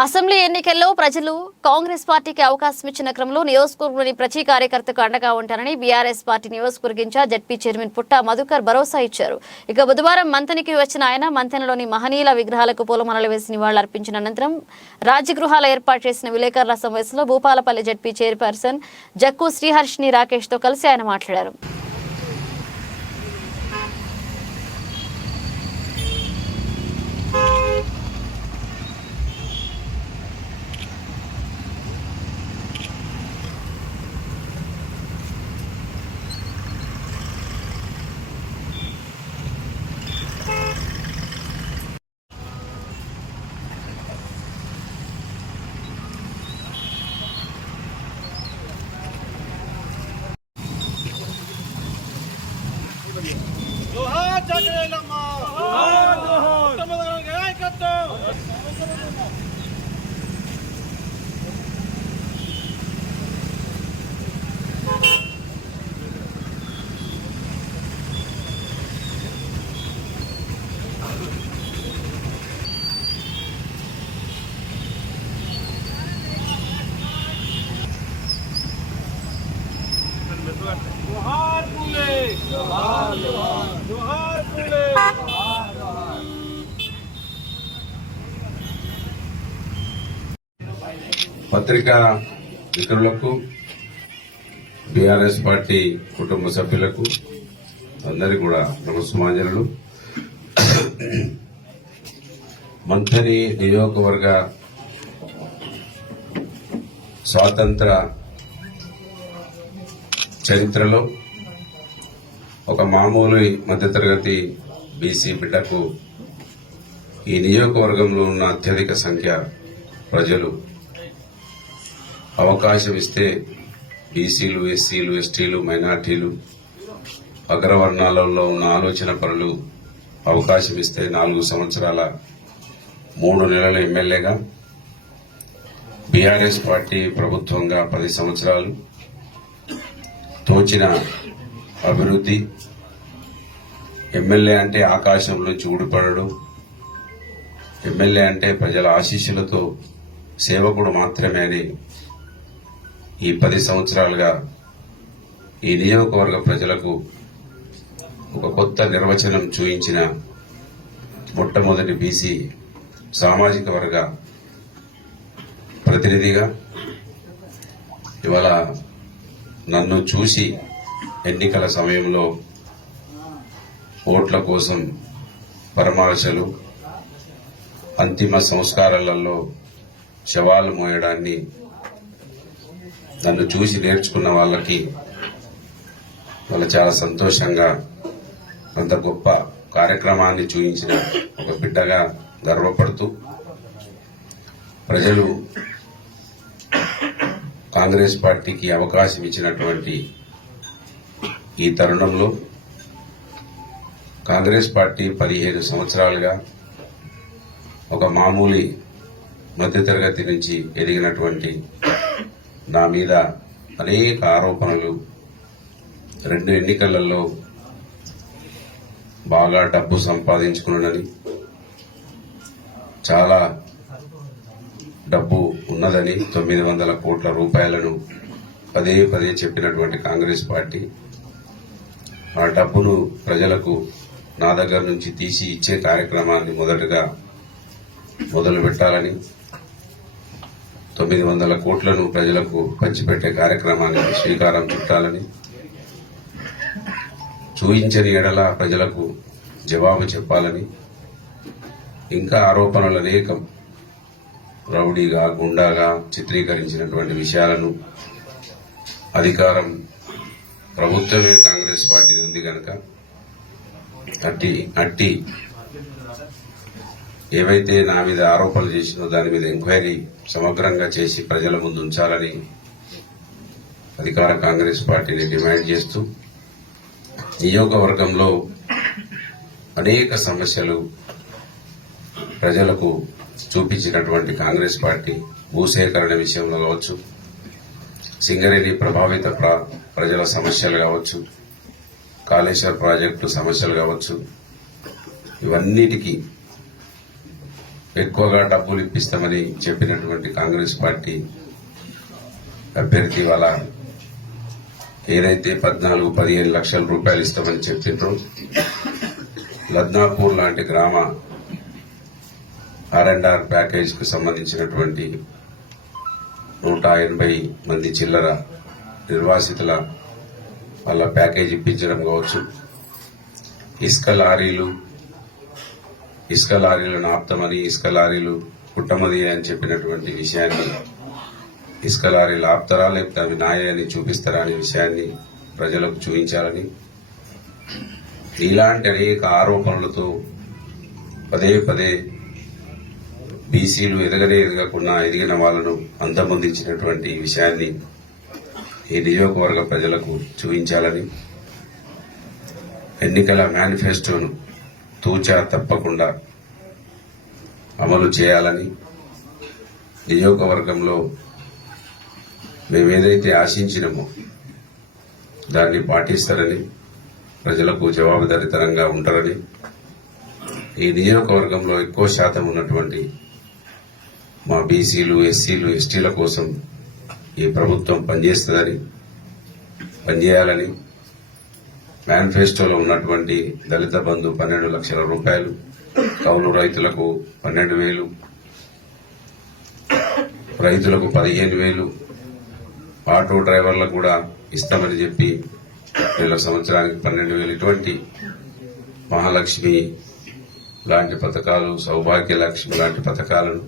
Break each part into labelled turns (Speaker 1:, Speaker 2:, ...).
Speaker 1: Assembly ఎన్నికల్లో ప్రజలు కాంగ్రెస్ పార్టీకి అవకాశం ఇచ్చిన క్రమంలో నియోజకవర్గంలోని ప్రతి కార్యకర్తకు అండగా ఉంటారని బీఆర్ఎస్ పార్టీ నియోజకవర్గ incharge ZP chairman Putta Madhukar భరోసా ఇచ్చారు. ఇక బుధవారం మంతనికి వచ్చిన ఆయన మంతెనలోని మహనీయుల విగ్రహాలకు పూలమాలలు వేసి నివాళులర్పించిన అనంతరం రాజ్యగృహాల ఏర్పాటు చేసిన విలేకరుల సమావేశంలో భూపాలపల్లి జడ్పీ చైర్పర్సన్ జక్కు శ్రీహర్షిని రాకేష్తో కలిసి ఆయన మాట్లాడారు.
Speaker 2: పత్రికా మిత్రులకు బీఆర్ఎస్ పార్టీ కుటుంబ సభ్యులకు అందరికీ కూడా నమస్మాంజలు మంత్రి నియోజకవర్గ స్వాతంత్ర చరిత్రలో ఒక మామూలు మధ్యతరగతి బీసీ బిడ్డకు ఈ నియోజకవర్గంలో ఉన్న అత్యధిక సంఖ్య ప్రజలు అవకాశం ఇస్తే బీసీలు ఎస్సీలు ఎస్టీలు మైనార్టీలు అగ్రవర్ణాలలో ఉన్న ఆలోచన పనులు అవకాశం ఇస్తే నాలుగు సంవత్సరాల మూడు నెలల ఎమ్మెల్యేగా బీఆర్ఎస్ పార్టీ ప్రభుత్వంగా పది సంవత్సరాలు తోచిన అభివృద్ధి ఎమ్మెల్యే అంటే ఆకాశంలో చూడుపడడు ఎమ్మెల్యే అంటే ప్రజల ఆశీస్సులతో సేవకుడు మాత్రమే అని ఈ పది సంవత్సరాలుగా ఈ నియోజకవర్గ ప్రజలకు ఒక కొత్త నిర్వచనం చూయించిన మొట్టమొదటి బీసీ సామాజిక వర్గ ప్రతినిధిగా ఇవాళ నన్ను చూసి ఎన్నికల సమయంలో ఓట్ల కోసం పరామర్శలు అంతిమ సంస్కారాలలో శవాలు మోయడాన్ని నన్ను చూసి నేర్చుకున్న వాళ్ళకి వాళ్ళు చాలా సంతోషంగా అంత గొప్ప కార్యక్రమాన్ని చూపించిన ఒక బిడ్డగా గర్వపడుతూ ప్రజలు కాంగ్రెస్ పార్టీకి అవకాశం ఇచ్చినటువంటి ఈ తరుణంలో కాంగ్రెస్ పార్టీ పదిహేను సంవత్సరాలుగా ఒక మామూలు మధ్యతరగతి నుంచి ఎదిగినటువంటి నా మీద అనేక ఆరోపణలు. రెండు ఎన్నికలలో బాగా డబ్బు సంపాదించుకున్నానని చాలా డబ్బు ఉన్నదని తొమ్మిది వందల కోట్ల రూపాయలను పదే పదే చెప్పినటువంటి కాంగ్రెస్ పార్టీ ఆ డబ్బును ప్రజలకు నా దగ్గర నుంచి తీసి ఇచ్చే కార్యక్రమాన్ని మొదటగా మొదలు పెట్టాలని తొమ్మిది వందల కోట్లను ప్రజలకు పంచిపెట్టే కార్యక్రమానికి శ్రీకారం చుట్టాలని చూయించని ఎడల ప్రజలకు జవాబు చెప్పాలని ఇంకా ఆరోపణలు అనేకం. రౌడీగా గుండాగా చిత్రీకరించినటువంటి విషయాలను అధికారం ప్రభుత్వమే కాంగ్రెస్ పార్టీ ఉంది కనుక అట్టి అట్టి ఏవైతే నా మీద ఆరోపణలు చేసినో దాని మీద ఎంక్వైరీ సమగ్రంగా చేసి ప్రజల ముందు ఉంచాలని అధికార కాంగ్రెస్ పార్టీని డిమాండ్ చేస్తూ నియోగవర్గంలో అనేక సమస్యలు ప్రజలకు చూపించినటువంటి కాంగ్రెస్ పార్టీ భూసేకరణ విషయంలో కావచ్చు సింగరేణి ప్రభావిత ప్ర- ప్రజల సమస్యలు కావచ్చు కాళేశ్వర్ ప్రాజెక్టు సమస్యలు కావచ్చు ఇవన్నిటికీ ఎక్కువగా డబ్బులు ఇప్పిస్తామని చెప్పినటువంటి కాంగ్రెస్ పార్టీ అభ్యర్థి వాళ్ళ ఏదైతే పద్నాలుగు పదిహేను లక్షల రూపాయలు ఇస్తామని చెప్పిండ్రో లద్నాపూర్ లాంటి గ్రామ ఆర్ అండ్ ఆర్ సంబంధించినటువంటి నూట ఎనభై మంది చిల్లర నిర్వాసితుల వాళ్ళ ప్యాకేజ్ ఇప్పించడం కావచ్చు. ఇసుక లారీలు ఇసుక లారీలను ఆపుతామని ఇసుక లారీలు కుట్టమది అని చెప్పినటువంటి విషయాన్ని ఇసుక లారీలు ఆపుతారా లేకపోతే అవి నాయని అని చూపిస్తారా అనే విషయాన్ని ప్రజలకు చూపించాలని ఇలాంటి అనేక ఆరోపణలతో పదే పదే బీసీలు ఎదగనే ఎదగకుండా ఎదిగిన వాళ్ళను అంతమొందించినటువంటి విషయాన్ని ఈ నియోజకవర్గ ప్రజలకు చూపించాలని ఎన్నికల మేనిఫెస్టోను తూచా తప్పకుండా అమలు చేయాలని నియోజకవర్గంలో మేమేదైతే ఆశించినమో దాన్ని పాటిస్తారని ప్రజలకు జవాబుదారితనంగా ఉంటారని ఈ నియోజకవర్గంలో ఎక్కువ శాతం ఉన్నటువంటి మా బీసీలు ఎస్సీలు ఎస్టీల కోసం ఈ ప్రభుత్వం పనిచేస్తుందని పనిచేయాలని మేనిఫెస్టోలో ఉన్నటువంటి దళిత బంధు పన్నెండు లక్షల రూపాయలు కౌలు రైతులకు పన్నెండు వేలు రైతులకు పదిహేను వేలు ఆటో డ్రైవర్లకు కూడా ఇస్తామని చెప్పి నెల సంవత్సరానికి పన్నెండు వేలు ఇటువంటి మహాలక్ష్మి లాంటి పథకాలు సౌభాగ్య లక్ష్మి లాంటి పథకాలను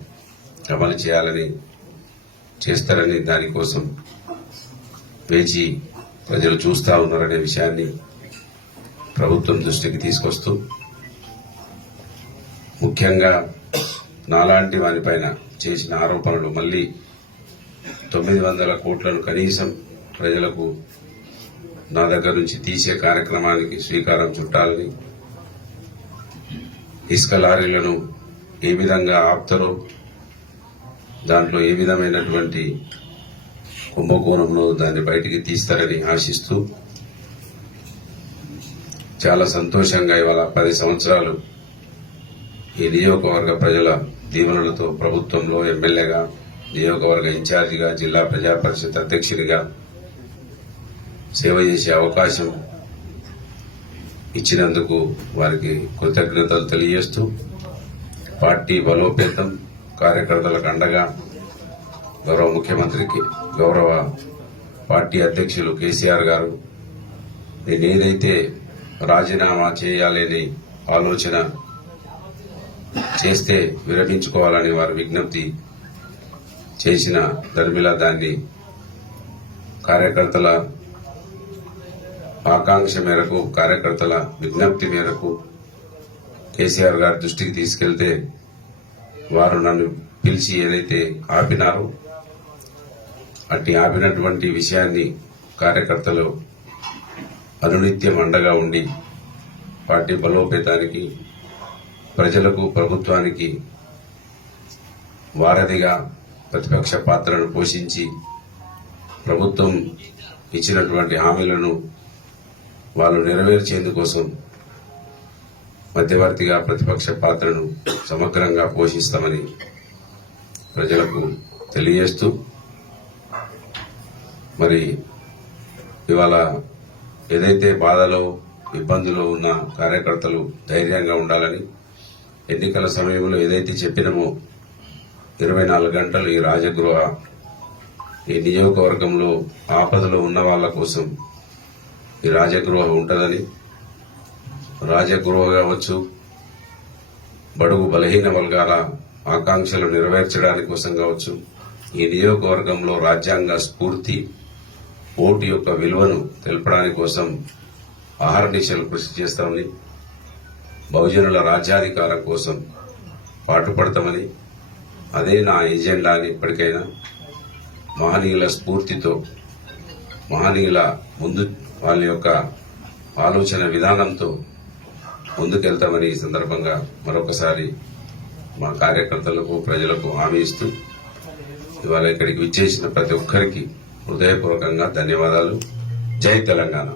Speaker 2: అమలు చేయాలని చేస్తారని దానికోసం వేచి ప్రజలు చూస్తా ఉన్నారనే విషయాన్ని ప్రభుత్వం దృష్టికి తీసుకొస్తూ ముఖ్యంగా నాలాంటి వారిపైన చేసిన ఆరోపణలు మళ్ళీ తొమ్మిది వందల కోట్లను కనీసం ప్రజలకు నా దగ్గర నుంచి తీసే కార్యక్రమానికి శ్రీకారం చుట్టాలని ఇసుక లారీలను ఏ విధంగా ఆపుతారో దాంట్లో ఏ విధమైనటువంటి కుంభకోణంలో దాన్ని బయటికి తీస్తారని ఆశిస్తూ చాలా సంతోషంగా ఇవాళ పది సంవత్సరాలు ఈ నియోజకవర్గ ప్రజల దీవెనలతో ప్రభుత్వంలో ఎమ్మెల్యేగా నియోజకవర్గ ఇన్ఛార్జిగా జిల్లా ప్రజా పరిషత్ అధ్యక్షుడిగా సేవ చేసే అవకాశం ఇచ్చినందుకు వారికి కృతజ్ఞతలు తెలియజేస్తూ పార్టీ బలోపేతం కార్యకర్తలకు అండగా గౌరవ ముఖ్యమంత్రికి గౌరవ పార్టీ అధ్యక్షులు కేసీఆర్ గారు. నేను ఏదైతే రాజీనామా చేయాలని ఆలోచన చేస్తే విరమించుకోవాలని వారు విజ్ఞప్తి చేసిన ధర్మిలా దాన్ని కార్యకర్తల ఆకాంక్ష మేరకు కార్యకర్తల విజ్ఞప్తి మేరకు కేసీఆర్ గారి దృష్టికి తీసుకెళ్తే వారు నన్ను పిలిచి ఏదైతే ఆపినారో అట్టి ఆపినటువంటి విషయాన్ని కార్యకర్తలు అనునిత్యం అండగా ఉండి పార్టీ బలోపేతానికి ప్రజలకు ప్రభుత్వానికి వారధిగా ప్రతిపక్ష పాత్రను పోషించి ప్రభుత్వం ఇచ్చినటువంటి హామీలను వాళ్ళు నెరవేర్చేందుకోసం మధ్యవర్తిగా ప్రతిపక్ష పాత్రను సమగ్రంగా పోషిస్తామని ప్రజలకు తెలియజేస్తూ మరి ఇవాళ ఏదైతే బాధలో ఇబ్బందులు ఉన్న కార్యకర్తలు ధైర్యంగా ఉండాలని ఎన్నికల సమయంలో ఏదైతే చెప్పినామో ఇరవై నాలుగు గంటలు ఈ రాజగృహ ఈ నియోజకవర్గంలో ఆపదలో ఉన్న వాళ్ళ కోసం ఈ రాజగృహ ఉంటుందని రాజగృహ కావచ్చు బడుగు బలహీన వర్గాల ఆకాంక్షలు నెరవేర్చడానికి కోసం కావచ్చు ఈ నియోజకవర్గంలో రాజ్యాంగ స్ఫూర్తి ఓటు యొక్క విలువను తెలపడానికి కోసం ఆహారనిశలు కృషి చేస్తామని బహుజనుల రాజ్యాధికారం కోసం పాటుపడతామని అదే నా ఎజెండా అని ఇప్పటికైనా మహనీయుల స్ఫూర్తితో మహనీయుల ముందు వాళ్ళ యొక్క ఆలోచన విధానంతో ముందుకెళ్తామని ఈ సందర్భంగా మరొకసారి మా కార్యకర్తలకు ప్రజలకు హామీ ఇస్తూ ఇవాళ ఇక్కడికి విచ్చేసిన ప్రతి ఒక్కరికి హృదయపూర్వకంగా ధన్యవాదాలు. జై తెలంగాణ.